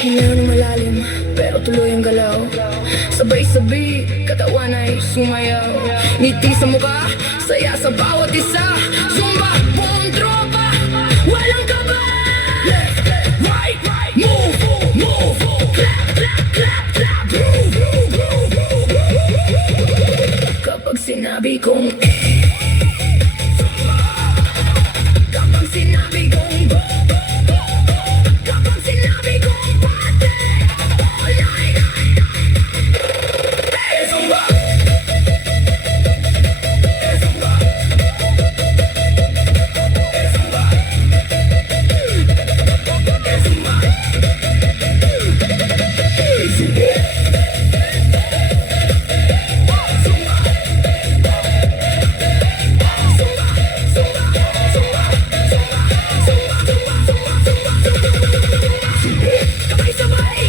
Hingaw ng malalim, pero tuloy ang galaw. Sabay-sabi, katawan ay sumayaw. Ngiti sa mukha, saya sa bawat isa. Zumba, buong tropa, walang kaba. Left, right, move, clap, clap, clap, clap. Kapag sinabi kong kapag sinabi kong go, kapag sinabi kong pate, Zumba, Zumba, Zumba, sabay-sabay,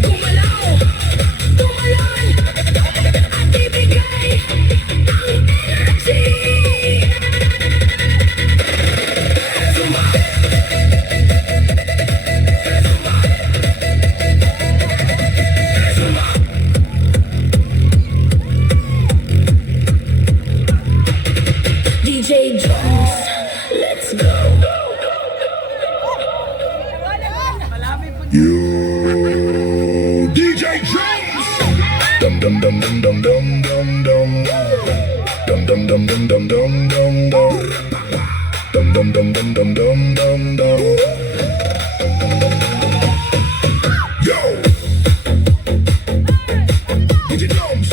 gumalaw, tumalon, at ibigay ang energy. Zumba, Zumba, DJ Jones, let's go. You DJ Jones. Dum dum dum dum dum dum dum dum. Dum dum dum dum dum dum dum dum. Dum dum dum dum dum dum dum dum. Yo. DJ Jones.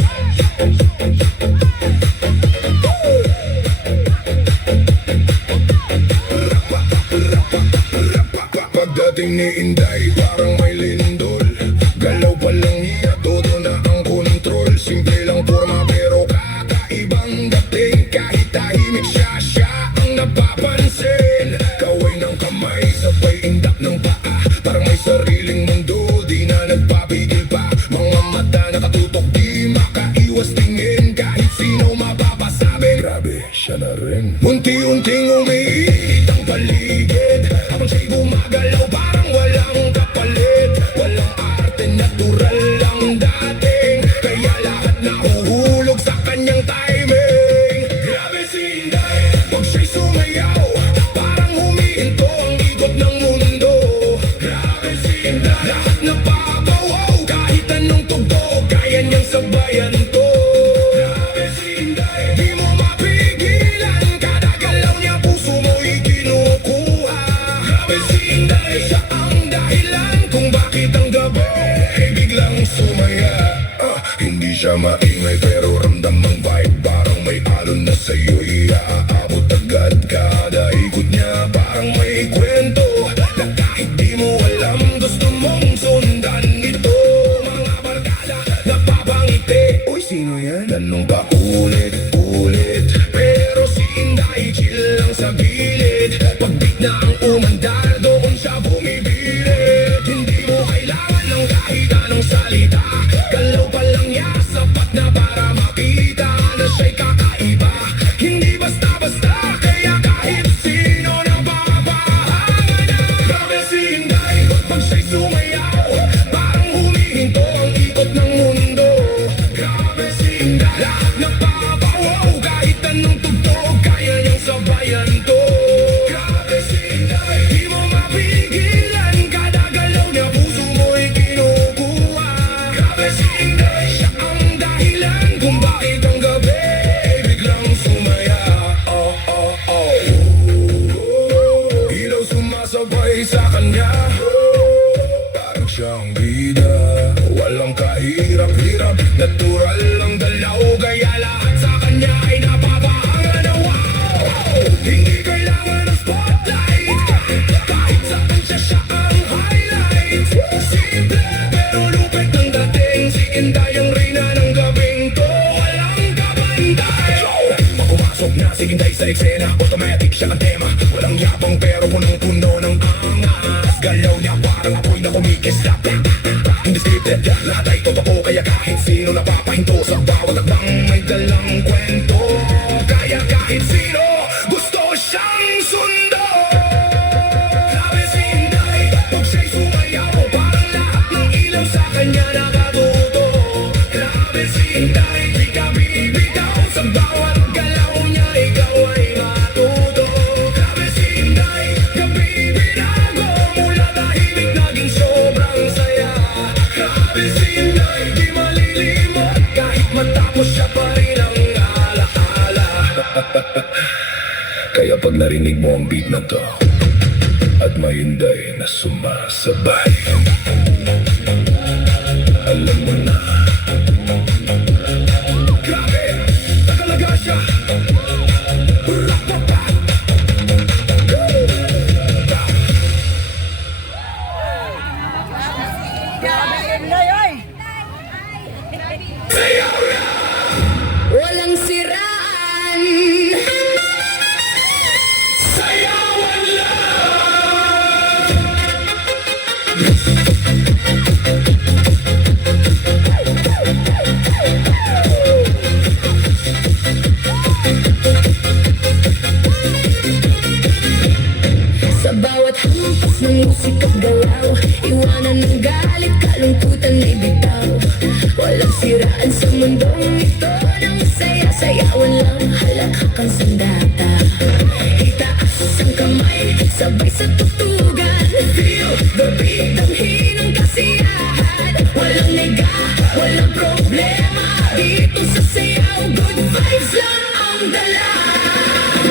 Pagdating ni Inday, parang may lindol. Galaw pa lang niya, todo na ang kontrol. Simple lang forma pero kakaibang dating. Kahit tahimik siya ang napapansin. Kaway ng kamay, sabay indak ng paa. Parang may sariling mundo, di na nagpapigil pa. Mga mata nakatutok, di makaiwas tingin. Kahit sino mapapasabi, grabe, siya na rin. Unti-unting umiinit ang paligid, habang siya'y gumagalaw parang walang kapalit. Walang arte, natural lang dating, kaya lahat nahuhulog sa kanyang timing. Grabe si Inday, pag siya'y sumayaw, parang humihinto ang ikot ng mundo. Grabe si Inday, lahat napapawaw, kahit anong tugtog, kaya niyang sabayan to. Grabe si Inday, di mo mapigilan, kada galaw niya puso mo'y kinukuha. Grabe si Inday, siya ang dahilan kung bakit ang gabi ay biglang sumaya. Hindi siya maingay pero ramdam ang vibe, parang may alon na sa'yo'y aaabot agad. Kada ikot niya parang may kwento na kahit di mo alam gusto mong sundan ito. Mga barkada napapangiti, uy sino yan? Tanong pa ulit-ulit, pero si Inday chill lang sa gilid. Pag-beat na ang umandar, doon siya bumibirit. Hindi mo kailangan ng kahit salita. Galaw pa lang niya, sapat na para makita na siya'y kakaiba. Hindi basta-basta, kaya kahit sino napapahanga na. Grabe si Inday, pag siya'y sumayaw, parang humihinto ang ikot ng mundo. Grabe si Inday, lahat napapawaw, kahit anong tugtog, kaya niyang sabayan to. Grabe si Inday, di mo mapigilan, kada galaw niya puso mo'y kinukuha. Grabe si Inday, siya ang dahilan kung bakit ang gabi biglang sumaya. Oh, oh, oh. Ilaw sumasabay sa kanya, parang siyang bida. Walang kahirap-hirap, natural lang dalaw, kaya lahat sa kanya ay napapahanga na wow. Hindi kailangan ng spotlight, kahit saan siya ang highlight. Simple pero lupit ng dating, si Inday ang reyna ng gabing to, walang kabantay. Pag pumasok na si Inday sa eksena, automatic siya ang tema. Walang yapang pero punong-puno ng angas. Galaw niya parang apoy na kumikislap. Hindi scripted, lahat ay totoo, kaya kahit sino napapahinto sa bawat akbang may dalang kwento. Kaya kahit sino gusto siyang sundo. Grabe si Inday, pag siya'y sumayaw, parang lahat ng ilaw sa kanya nakatuto. Grabe si Inday, di ka bibitaw, sa bawat galaw niya ikaw ay matuto. Grabe si Inday, gabi binago, mula tahimik naging sobrang saya. Grabe si Inday, di malilimot, kahit matapos siya pa rin ang alaala. Kaya pag narinig mo ang beat na to, at may Inday na sumasabay, alam mo na. Grabe, talaga siya. Rapapa. Sayaw na! Walang siraan. Sayawan lang! Sa bawat hampas ng musika't galaw, iwanan ng galit, kalungkutan ay bitaw. Walang siraan sa mundong ito, ng saya-sayawan lang, halakhak ang sandata. Itaas ang kamay, sabay sa tutugan, feel the beat, damhin ang kasiyahan. Walang nega, walang problema, dito sa sayaw, good vibes lang ang dala.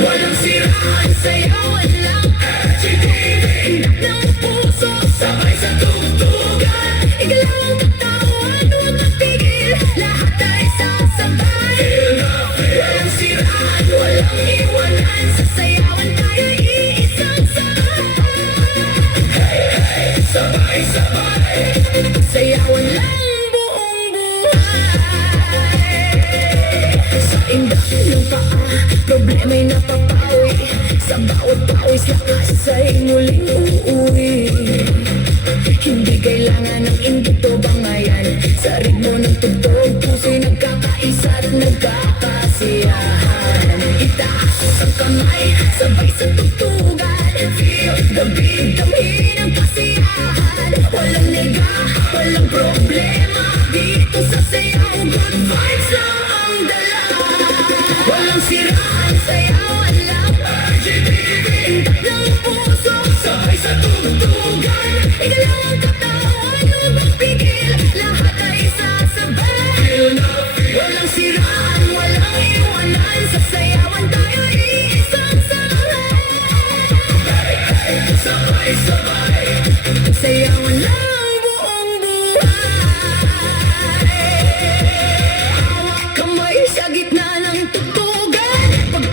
Walang siraan, sayawan lang, hindak ng puso, sabay sa tugtugan. Igalaw ang katawan, huwag magpigil, lahat ay sasabay. Walang siraan, walang iwanan, sa sayawan tayo iisang sabay. Sabay-sabay, sayawan lang buong buhay. Sa indak ng paa, problema'y napapawi, sa bawat pawis lakas ay muling uuwi. Hindi kailangan ng indito bangayan, sa ritmo ng tugtog, puso'y nagkakaisa at nagkakasiyahan. Itaas ang kamay, sabay sa tugtugan, feel the beat, damhin ang kasiyahan. Walang nega, walang problema, dito sa sayaw, good vibes lang ang dala. Walang siraan, sayawan lang, hindak ng puso, sabay sa tugtugan. Igalaw ang katawan, huwag magpigil, lahat ay sasabay. Walang siraan, walang iwanan, sa sayawan tayo iisang sabay. Sabay-sabay, sayawan lang buong buhay. Hawak kamay sa gitna ng tugtugan, pag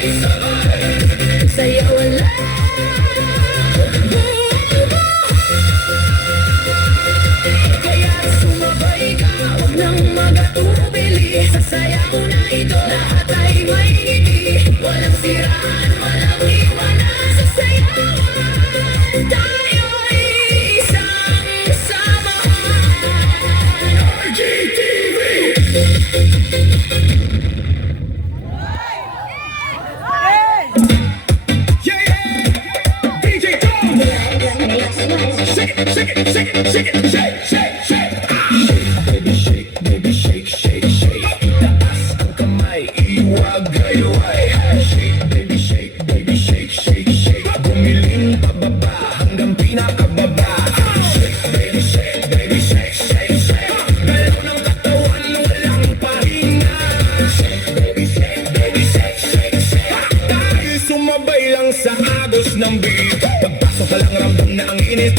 sabay-sabay sayawan lang. Kaya sumabay ka, huwag nang magatubili. Sa sayaw na ito, lahat ay may ngiti. Walang siraan, walang iwanan. Sa sayawan, tayo'y isang samahan. RGTV. Yeah, yeah. DJ Tom. Shake it, shake it, shake it, shake it, shake, shake, shake. Shake, baby, shake, shake, shake. Itaas ang kamay, iwag-ayway. Shake, baby, shake, shake, shake. Gumiling pababa hanggang pinakababa. Shake, baby, shake, shake, shake. Galaw ng katawan, walang pahinga. Shake, baby, shake, shake, shake. Tayo sumabay lang sa agos ng beat. Pagpasok pa lang ramdam na ang init.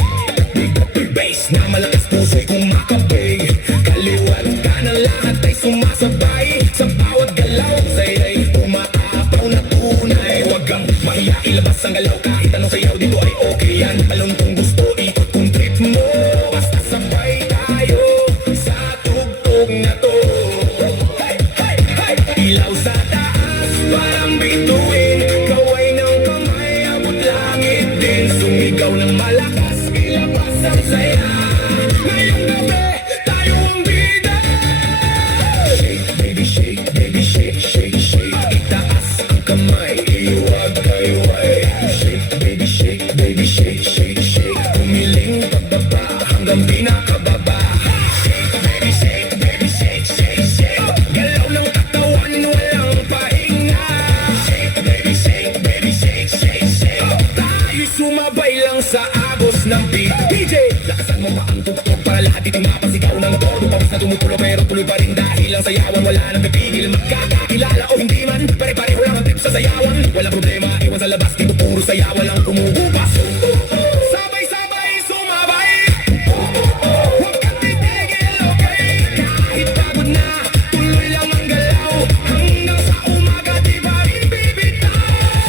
Big bass na malakas puso'y kumakabay. Kaliwat kanan lahat ay sumasabay. Sa bawat galaw saya'y umaapaw na tunay. Huwag kang mahiya, ilabas ang galaw. Kahit anong sayaw dito ay okay yan. Alon kung gusto, ikot kung trip mo. Basta sabay tayo sa tugtog na to. Hey, hey, hey. Ilaw sa taas, parang bituin. Kaway ng kamay, abot langit din. Sumigaw ng malakas, ilabas ang saya. Ngayong gabi, tayo ang bida. Shake, baby, shake, shake. Itaas ang kamay, iwag-ayway. Shake, baby, shake, shake. Umiling pababa hanggang pinakababa. Shake, baby, shake, shake. Galaw ng katawan, walang pahinga. Shake, baby, shake. Tayo sumabay lang sa agos ng beat. DJ, lakasan mo pa ang tugtog para lahat ito'y mapasigaw ng todo. Pawis na tumutulo pero tuloy pa rin dahil ang sayawan wala nang pipigil. Magkakakilala o hindi man, pare-pareho lang ang trip sa sayawan. Walang problema, iwan sa labas, dito puro sayaw, walang kumuhupas. Sabay-sabay sumabay. Huwag kang titigil, okay? Kahit pagod na, tuloy lang ang galaw. Hanggang sa umaga, di pa rin bibitaw.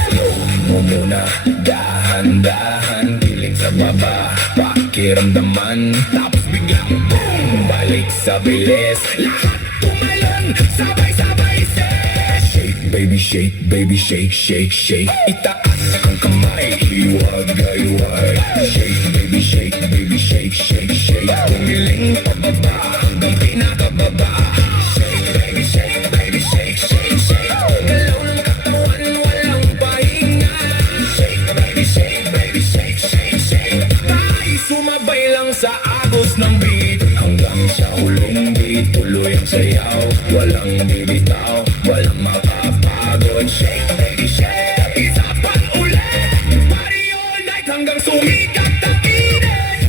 Slow mo muna, dahan-dahan, piling sa baba, pakiramdaman. Tapos biglang boom, balik sa bilis. Lahat tumalon, sabay-sabay shake, baby, shake. Itaas ang kamay, iwag-ayway. Shake, baby, shake. Umiling pababa hanggang pinakababa. Shake, baby, shake. Galaw ng katawan, walang pahinga. Shake, baby, shake. Tayo sumabay lang sa agos ng beat. Hanggang sa huling beat, tuloy ang sayaw. Walang bibitaw, walang makapagod. Shake, baby, shake. Isa pa ulit, party all night hanggang sumikat ang init.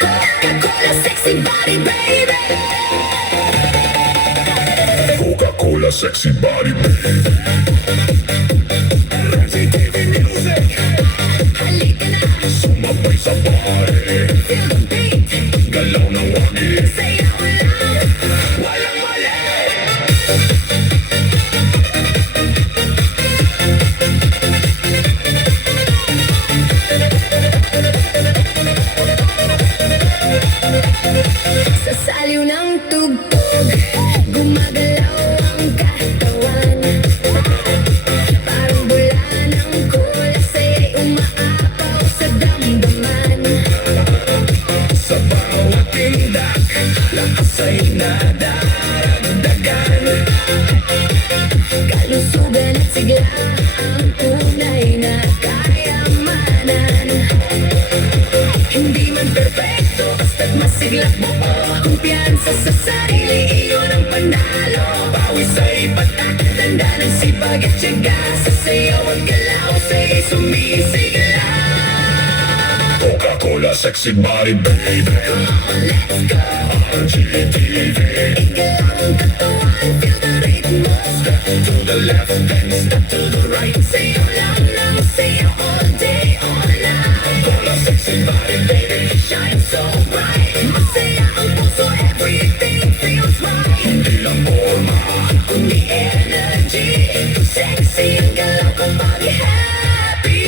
Coca-Cola, sexy body, baby. Coca-Cola, sexy body, baby. RGTV music. Halika na, Sumabay sa party. feel the beat. Galaw ng wagi. Sayaw lang, Walang mali. sa saliw ng tugtog, gumagalaw ang katawan. Parang bula ng kulas ay umaapaw sa damdaman. Sa bawat tindak, lakas ay nadaragdagan. Kalusugan at sigla ang tunay na kayamanan. Hindi man perfecto, basta't masigla mo. Kumpiyansa sa sarili, iyon ang panalo. Pawis ay patak, tanda ng sipag at tiyaga. Sa sayaw at galaw, sa'y sumisigla. Coca-Cola, sexy body, baby. Come on, let's go. RGTV. Ikalawang katawan, feel the rhythm. Step to the left, then step to the right. Sayo lang, sayo all day, all night. Cola, sexy body, baby. Shine so bright. Masaya ang puso, everything feels right. Hindi lang forma, Kundi energy, sexy ang galaw kapag happy.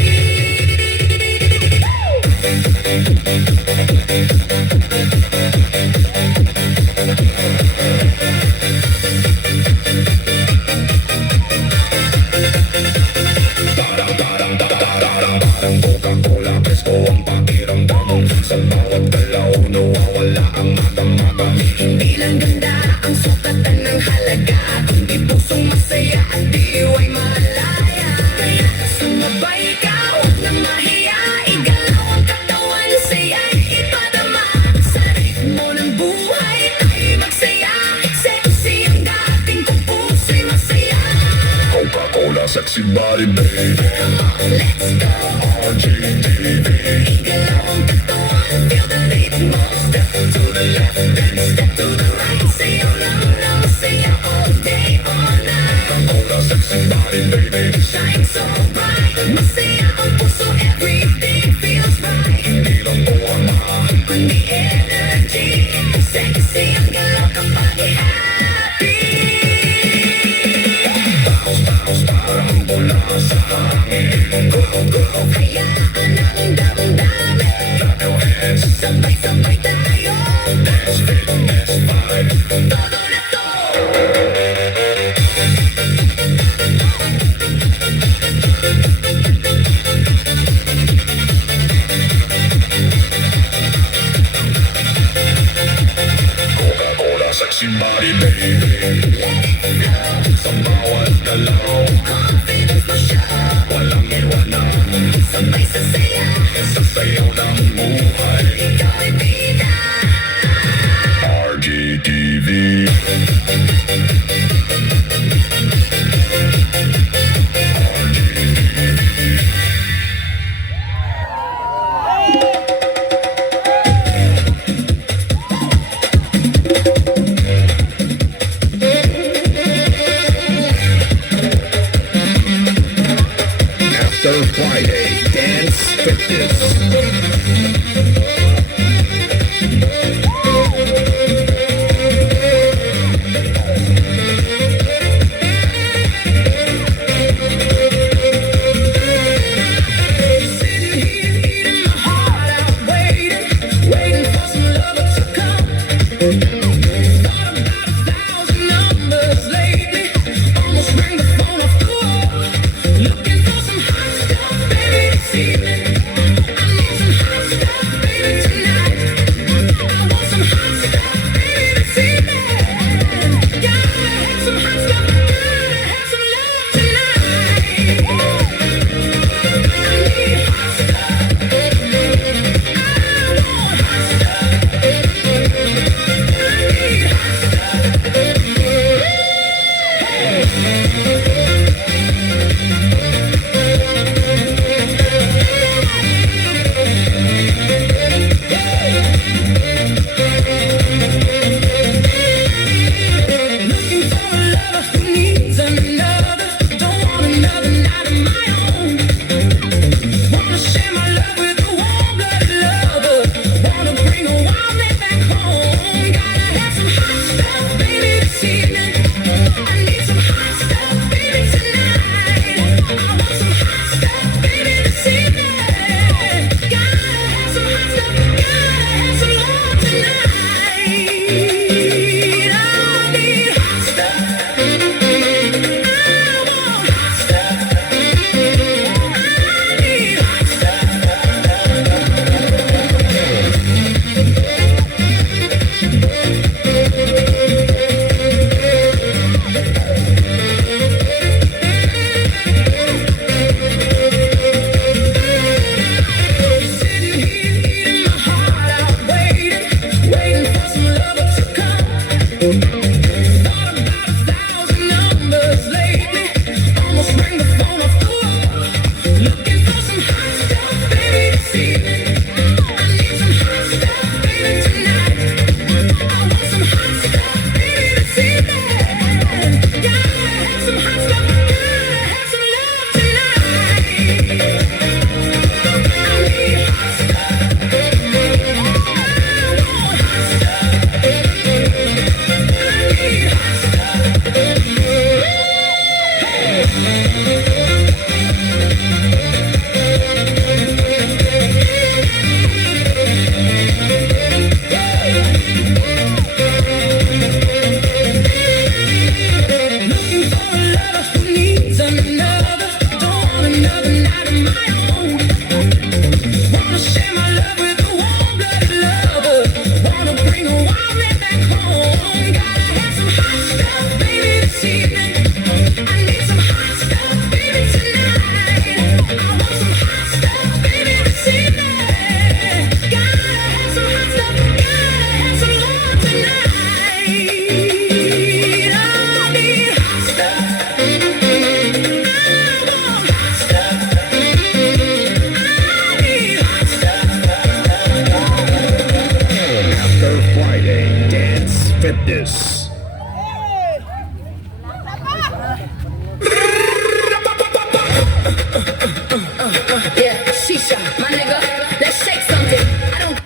Parang Coca-Cola, presko ang pakiramdam. Sa bawat galaw, nawawala ang maga-maga. Hindi lang ganda ang sukatan ng halaga, kundi pusong masaya at diway malaya. Kaya sumabay ka, huwag na mahiya, igalaw ang katawan, saya'y ipadama. Sa ritmo ng buhay tayo magsaya, sexy ang dating kung puso'y masaya. Coca-Cola, sexy body, baby. Come on, let's go. RGTV. Igalaw ang katawan, feel the rhythm. Step to the left, then step to the right. Sayo lang, sayo all day, all night. Coca-Cola, sexy body, baby. Shine so bright, masaya ang puso, everything feels right. Hindi lang forma, Kundi energy, sexy ang galaw kapag happy. bounce, parang bola sa hangin. Go, go, Hayaan ang damdamin, clap your hands. sabay-sabay tayo. Dance, fitness, vibe. Todo na to. Coca-Cola, sexy body, baby. Sa bawat galaw, Confidence mo siya, walang iwanan. sabay sa saya, Sa sayaw ng buhay. ikaw ay bida. RGTV. After Friday, Dance Fitness. Sitting here eating my heart out, waiting for some lover to come. Thought about 1,000 numbers lately, almost rang the phone off the wall. Looking for some hot stuff, baby, this evening. I need some hot stuff. Wanna share my love with a warm-blooded lover. Wanna bring a wild man back home. Gotta have some hot stuff, baby, this evening. I need some hot stuff, baby, tonight. I want some hot stuff, baby, this evening. Gotta have some hot stuff, gotta have some love tonight. I need hot stuff. After Friday Dance Fitness. Yeah, shisha, my nigga, let's shake something. I don't.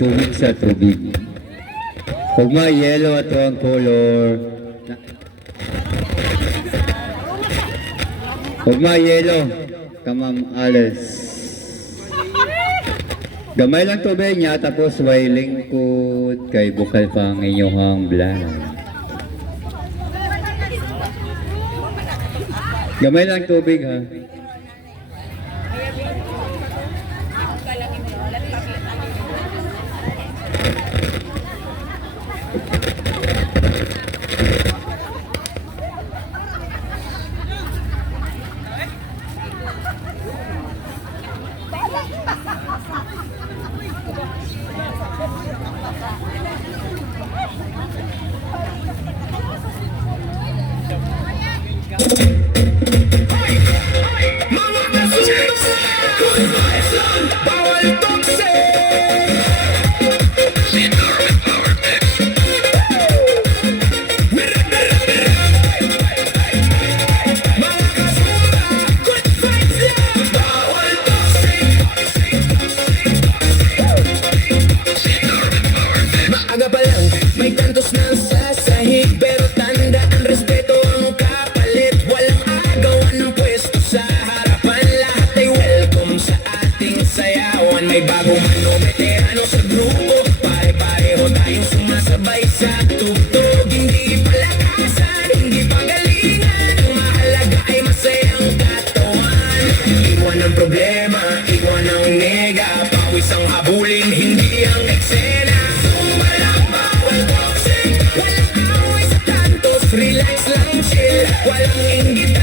Tubig sa tubig. Ugma yellow ato ang color. Ugma yellow. Kamam Alice. Gamay lang tubig niya tapos way lingkod kay bukal pa ang inyong vlog. Gamay lang tubig ha. Maaga pa lang, may tantos ng sasahig. Pero tanda ang respeto ang kapalit. Walang agawan ng pwesto sa harapan. Lahat ay welcome sa ating sayawan. May bagong veterano sa grupo. Pare-pareho tayong sumasabay sa tugtog. Hindi palakasan, hindi pagalingan. Ang mahalaga ay masayang katawan. Iwan ang problema, iwan ang nega. Pawis ang habulin, hindi ang eksena. Relax lang, chill, walang inggit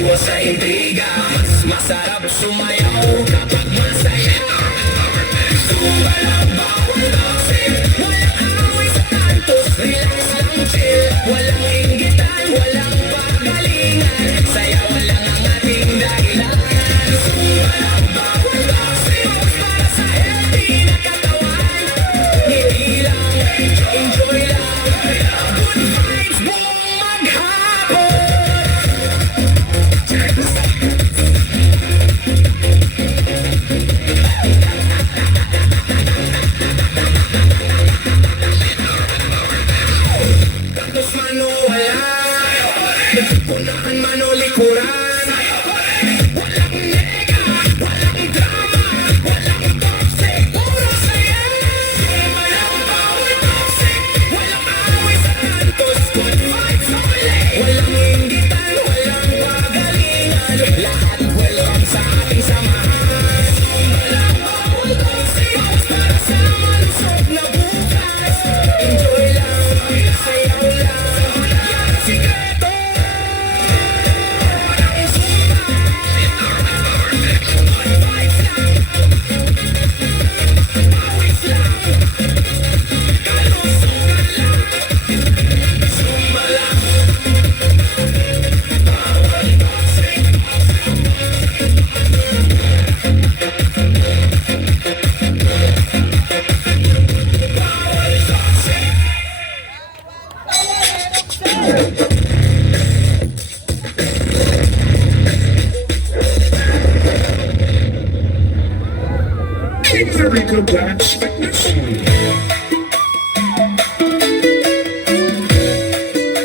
iwas sa intriga. Mas masarap sumayaw kapag masaya. Zumba lang bawal toxic, walang away sa kantos. Relax lang chill, walang inggitan, walang pagalingan. Sayaw lang ang ating dahilan. Zumba lang bawal toxic, para sa healthy na katawan. Hindi lang, enjoy lang. Good vibes buong maghapon. Tapos mano wala, unahan mano likuran. Walang nega, walang drama, walang toxic, puro saya. Walang bawal toxic, walang away sa kantos. Good vibes only, walang inggitan, walang pagalingan. Lahat welcome sa ating samahan. Walang bawal toxic, para sa malusog na bukas. Enjoy lang, sayaw lang, yan ang sikreto.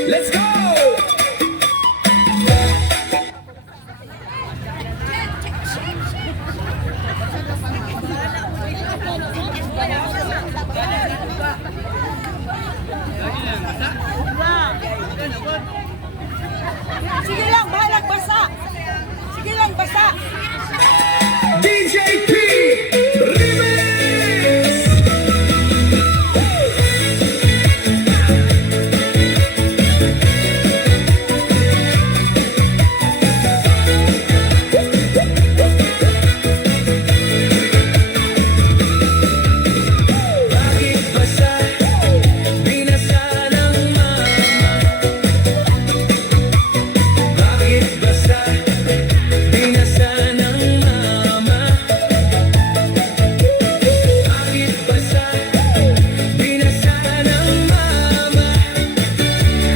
Let's go! Sige lang, bahalang basa. Sige lang, basa. DJ P Remix. Bakit basa? Binasa ng mama. Bakit basa? Binasa ng mama. Bakit basa? Binasa ng mama.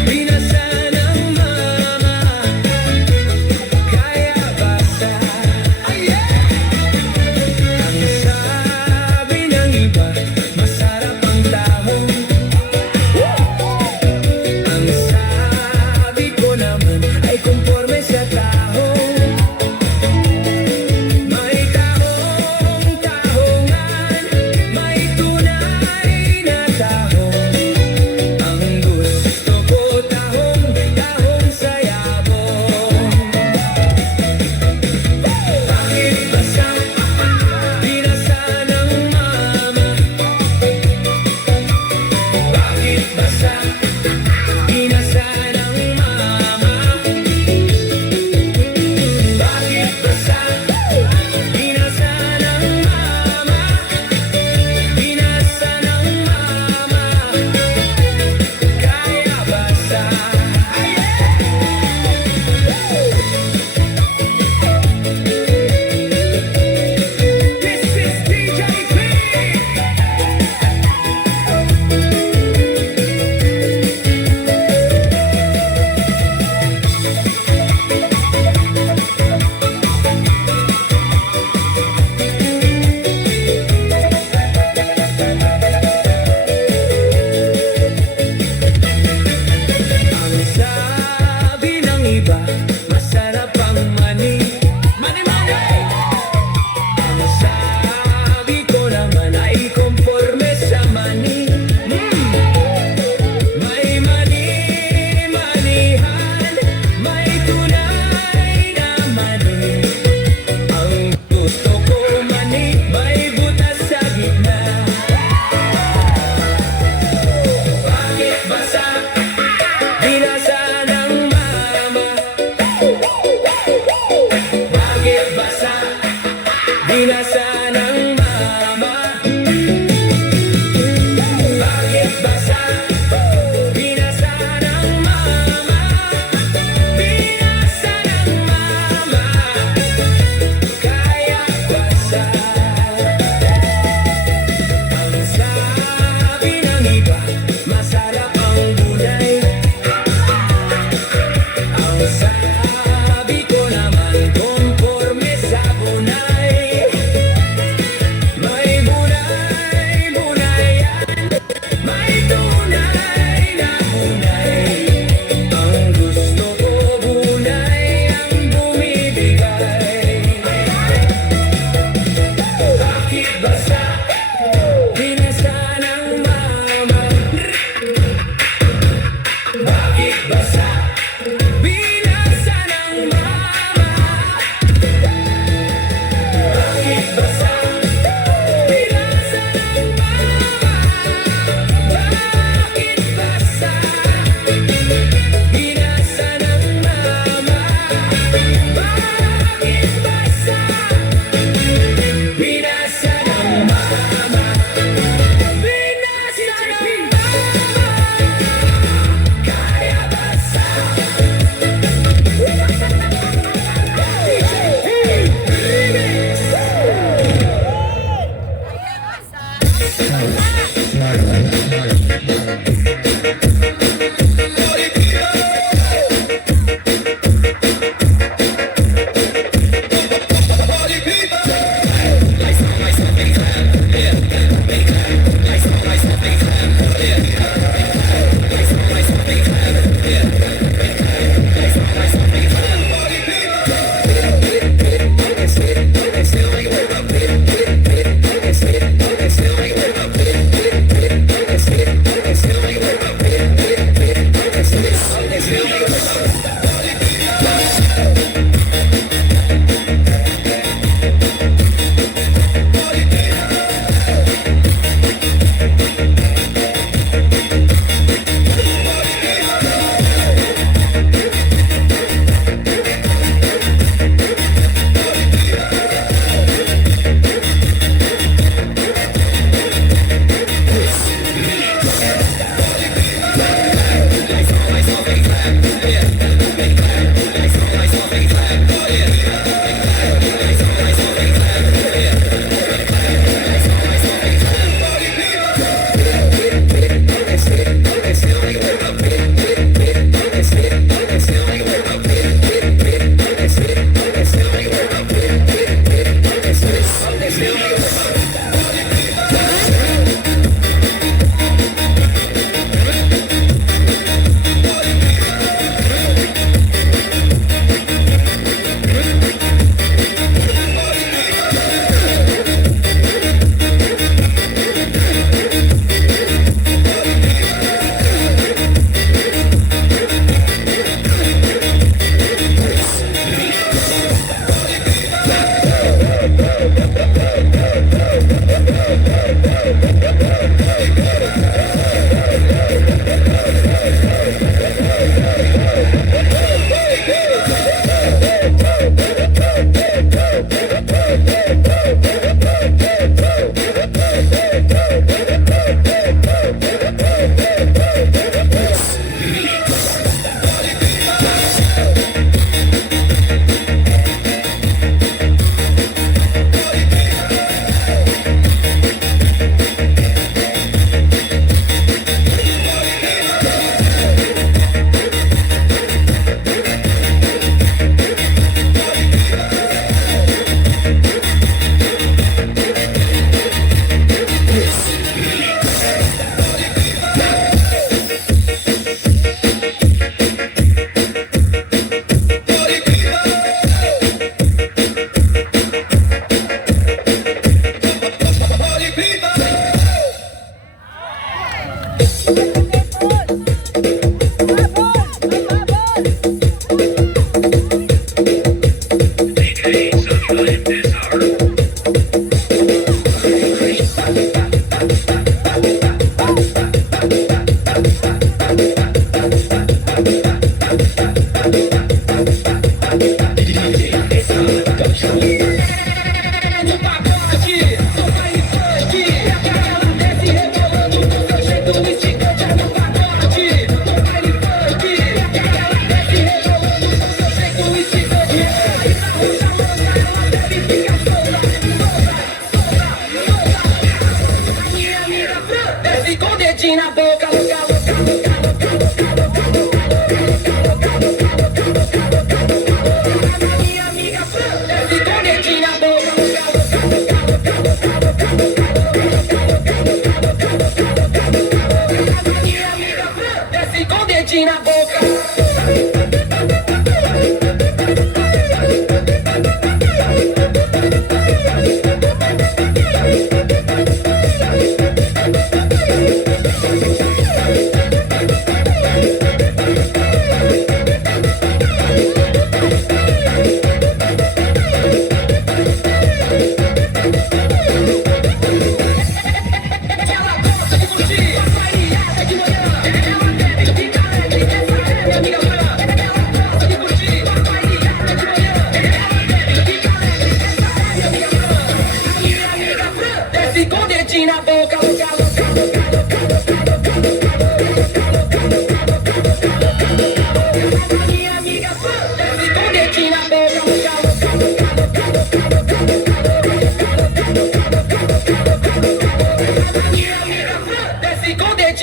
Binasa ng mama. Kaya basa. Ang sabi ng iba, masarap ang tahong. Ang sabi ko naman ay conforme sa tahong. May tahong-tahongan, may tunay na tahong. Ang gusto ko tahong-tahong sa yabong. Bakit basa? Binasa ng mama. Bakit basa? Binasa ng mama. Bakit basa? Binasa ng mama. Binasa ng mama. Kaya basa. This is DJ P. Ang sabi ng iba, masarap ang mani. Mani, mani! Ang sabi ko naman ay conforme sa mani. May mani-manihan, may tunay na mani. Ang gusto ko mani, may butas sa gitna. Bakit basa? Binasa ng mama.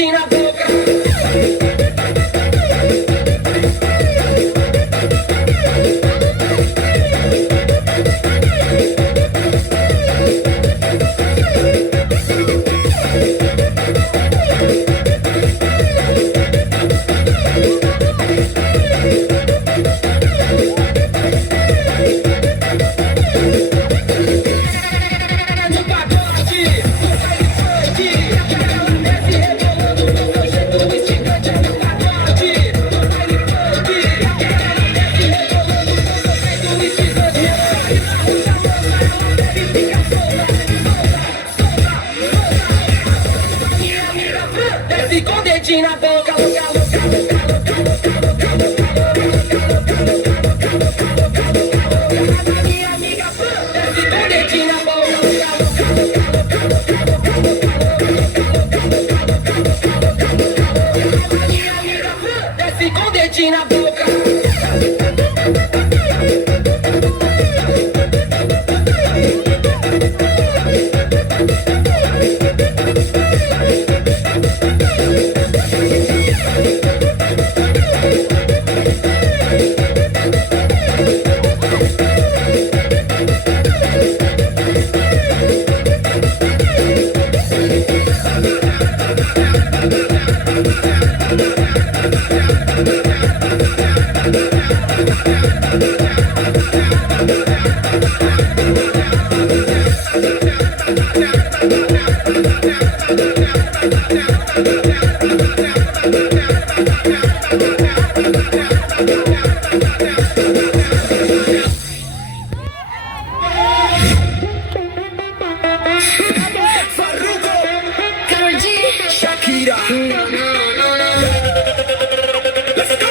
dedinho na boca. No pagode, no baile funk, ela desce rebolando no meu jeito instigante. No pagode, no baile funk, ela desce rebolando no meu jeito instigante. Ela vai na rua chamando, ela bebe e fica solta, solta, solta. Minha amiga desce com o dedinho na boca, louca, louca, louca, louca, louca, louca, louca, louca. Minha amiga desce com o dedinho na boca, louca, louca, louca, louca, louca, louca, louca. Minha amiga desce com o dedinho na boca. Karol G. Shakira. Let's go.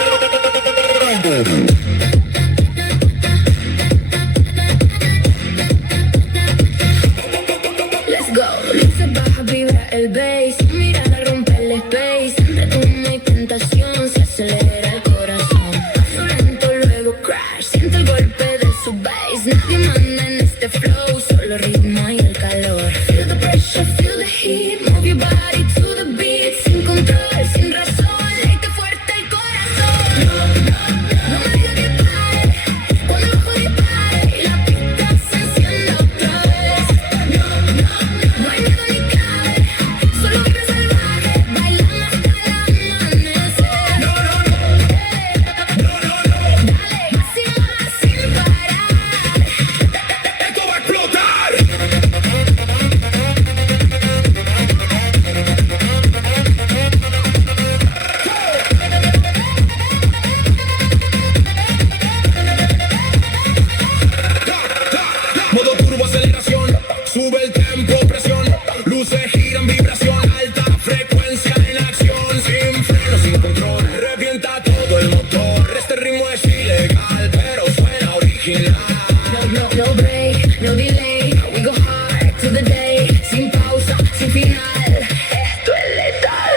Let's go. Luces bajas, vibra el bass. Tu mirada rompe el space. Entre ritmo y tentación se acelera el corazón. Paso lento, luego crash. Siento el golpe de su bass. Nadie manda en este flow, solo ritmo y el calor. Feel the pressure, feel the heat. Move your body to the beat. Sin control, sin razón. Late fuerte el corazón. No me digas que pare. Cuando el ojo dispare y la pista se encienda otra vez. No hay miedo ni cabe. Solo vibra salvaje. Bailando hasta el amanecer. Dale, sin más, sin parar. Esto va a explotar. Modo turbo aceleración, sube el tempo, presión, luces giran, vibración, alta frecuencia en acción, sin freno, sin control, revienta todo el motor. Este ritmo es ilegal, pero suena original. No break, no delay. We go hard to the day. Sin pausa, sin final. Esto es letal.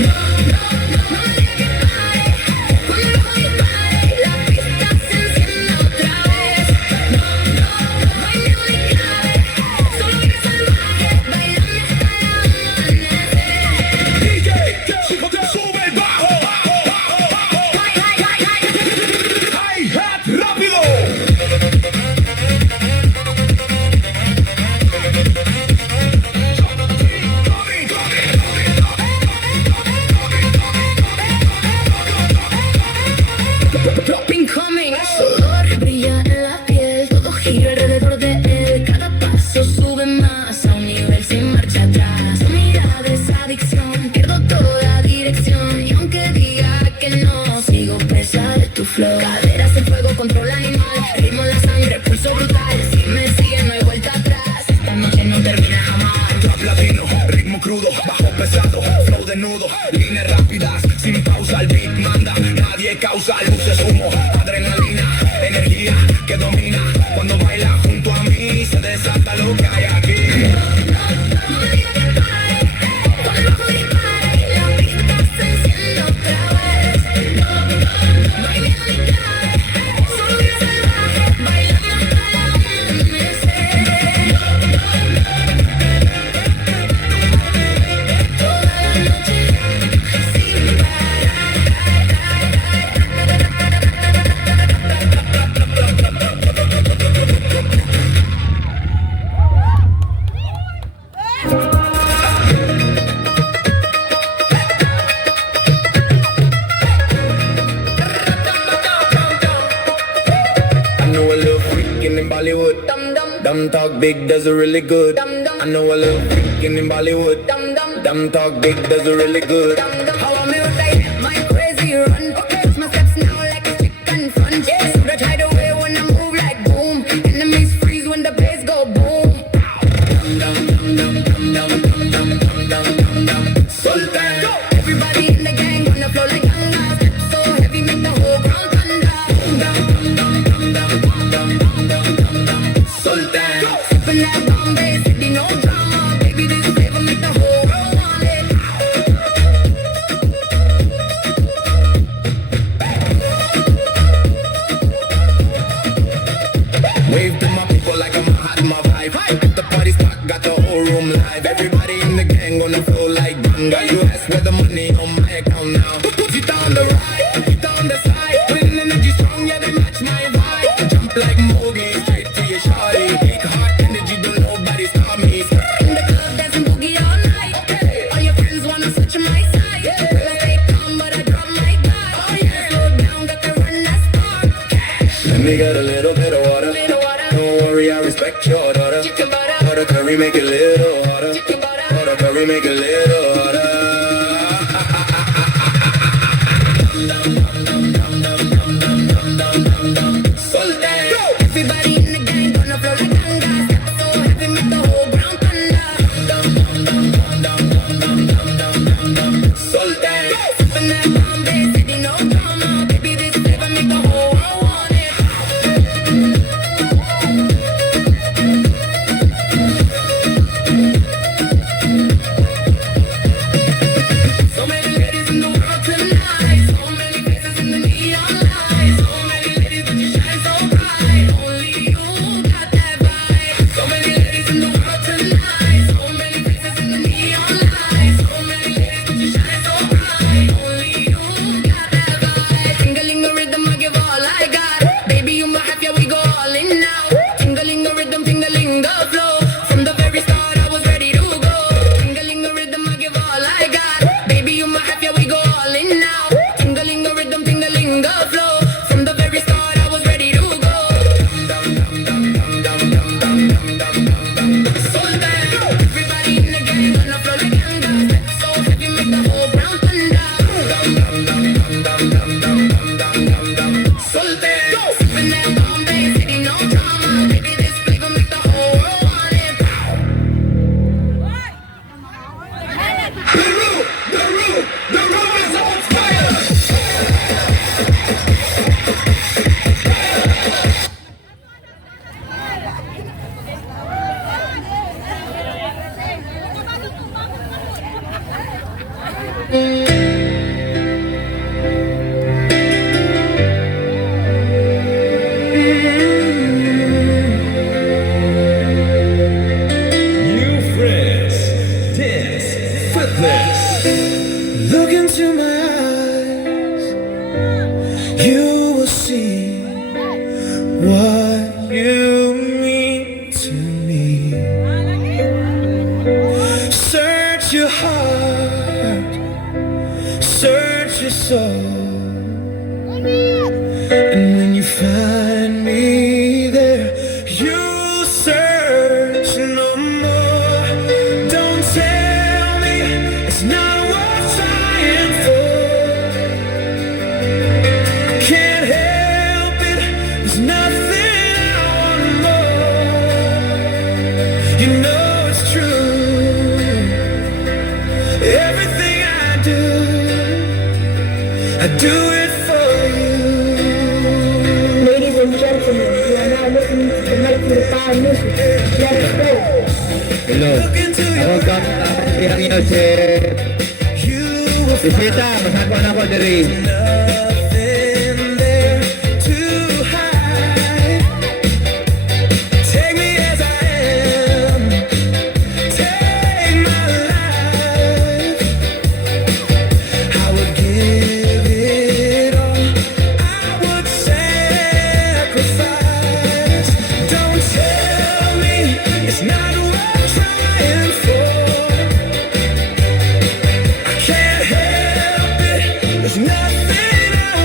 No me digas que pare. Cuando el ojo dispare, la pista se encienda otra vez. No hay miedo ni cabe. Solo vibra salvaje, bailando hasta el amanecer. DJ, sube el bajo. Hi-hat rápido. Drop incoming. Sudor brilla en la piel, todo gira alrededor de él. Cada paso sube más a un nivel sin marcha atrás. Tu mirada es adicción, pierdo toda dirección. Y aunque diga que no, sigo presa de tu flow. Caderas en fuego, control animal, ritmo en la sangre, pulso brutal. Si me siguen no hay vuelta atrás, esta noche no termina jamás. Trap latino, ritmo crudo, bajo pesado, flow desnudo, líneas rápidas, sin pausa, el beat manda, nadie causa, luces, humo, adrenalina, energía que domina, cuando baila junto a mí, se desata lo que hay aquí. No me digas que pare. Cuando el ojo dispare, la pista se enciende otra vez. No hay miedo ni cabe. Solo vibra salvaje, bailando hasta el amanecer. Toda la noche. big does it really good. I know a little freaking in Bollywood. Dumb talk big does it really good. How I'm like my crazy run. Touch my steps now like a chicken front. Yeah, so try the way when I move like boom. Enemies freeze when the bass go boom. Sultan, Everybody in the gang wanna flow like Ganga. Step so heavy, make the whole ground thunder. Sultan, Sippin' that Bombay, city no drama. Baby, this flavor make the whole world want it. wave to my people like I'm hot, my vibe. At the party spot, got the whole room live. Everybody in the gang gonna flow like Ganga. You ask where the money on my account now. Sit on the right, sit on the side. When energy strong, yeah, they match my vibe. Jump like Mogi, straight to your shawty. Big heart energy, don't nobody stop me. In the club, dancing boogie all night. All your friends wanna switch my side. I stay calm, but I drop my guard. Oh yeah, slow down, got to run that star. Let me get a little bit of water. Little water, Don't worry, I respect your daughter. chicken butter, Butter curry, make it a little hotter. chicken butter. Butter curry, make it a little hotter. Sultan, Everybody in the gang gonna flow like Ganga. Step so heavy, make the whole ground thunder. Sultan, Sippin' that Bombay, city no drama. Baby, this flavor make the whole world want it. So many ladies in the world tonight. So many faces in the neon lights. So many ladies, but you shine so bright. Only you got that vibe. So many ladies in the world tonight. So many faces in the neon lights. So many ladies, but you shine so bright. Only you got that vibe. Tingling a rhythm, I give all I got. Baby, you my half, yeah, we go all in now. Tingling a rhythm, tingling the flow. From the very start, I was ready to go. Tingling a rhythm, I give all I got. Baby, you my half, yeah, we go all in now. Tingling a rhythm, tingling the flow. From the very start, I was ready to go. Sultan, everybody in the gang gonna flow like Ganga. Step so heavy, make the whole ground thunder. Sultan, Sippin' that Bombay, city no drama. Baby, this flavor make the whole world want it. the room is on fire. New friends, dance, fitness. Look into my eyes, you will see what you mean to me. Search your heart, search your soul, and when you find me there, you'll search no more. Don't tell me it's not worth trying for. Can't help it, there's nothing I want more. You know it's true. Everything I do it for you. Ladies and gentlemen, you are now listening to the Night to the Fire music. Let's go. Hello. Ako kang pinang inyo si Sita. Masagwan ako diri. Nothing there to hide. Take me as I am. Take my life. I would give it all. I would sacrifice. Don't tell me it's not worth trying for. I can't help it. There's nothing I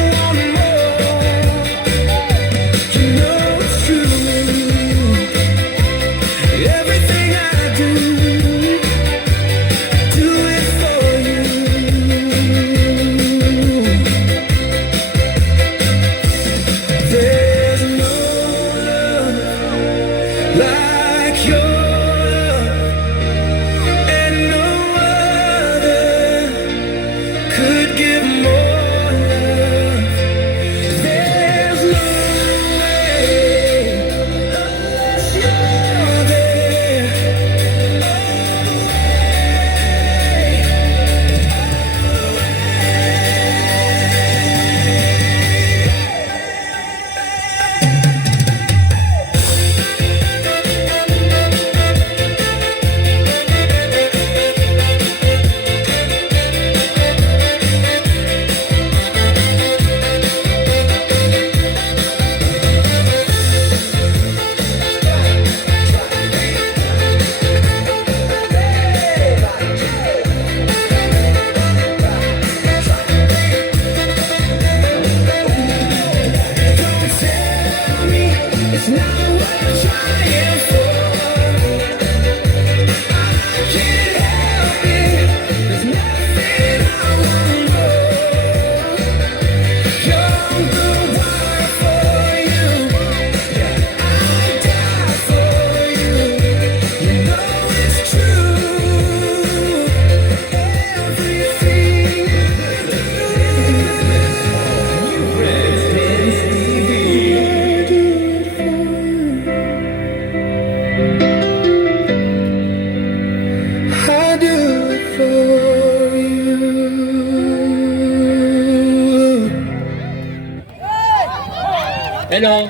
Hello.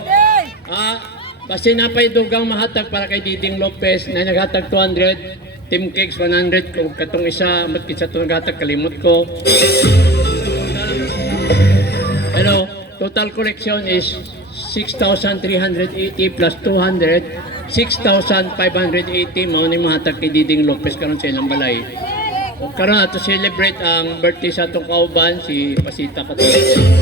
Basta napay dugang mahatag para kay Diding Lopez na naghatag 200, Team Cakes 100, kung katong isa, matkit sa itong naghatag, kalimot ko. Hello, total collection is 6,380 plus 200, 6,580 mao ni mahatag kay Diding Lopez karon sa ilang balay. O karon ato celebrate ang birthday sa atong kauban si Pasita Katulad.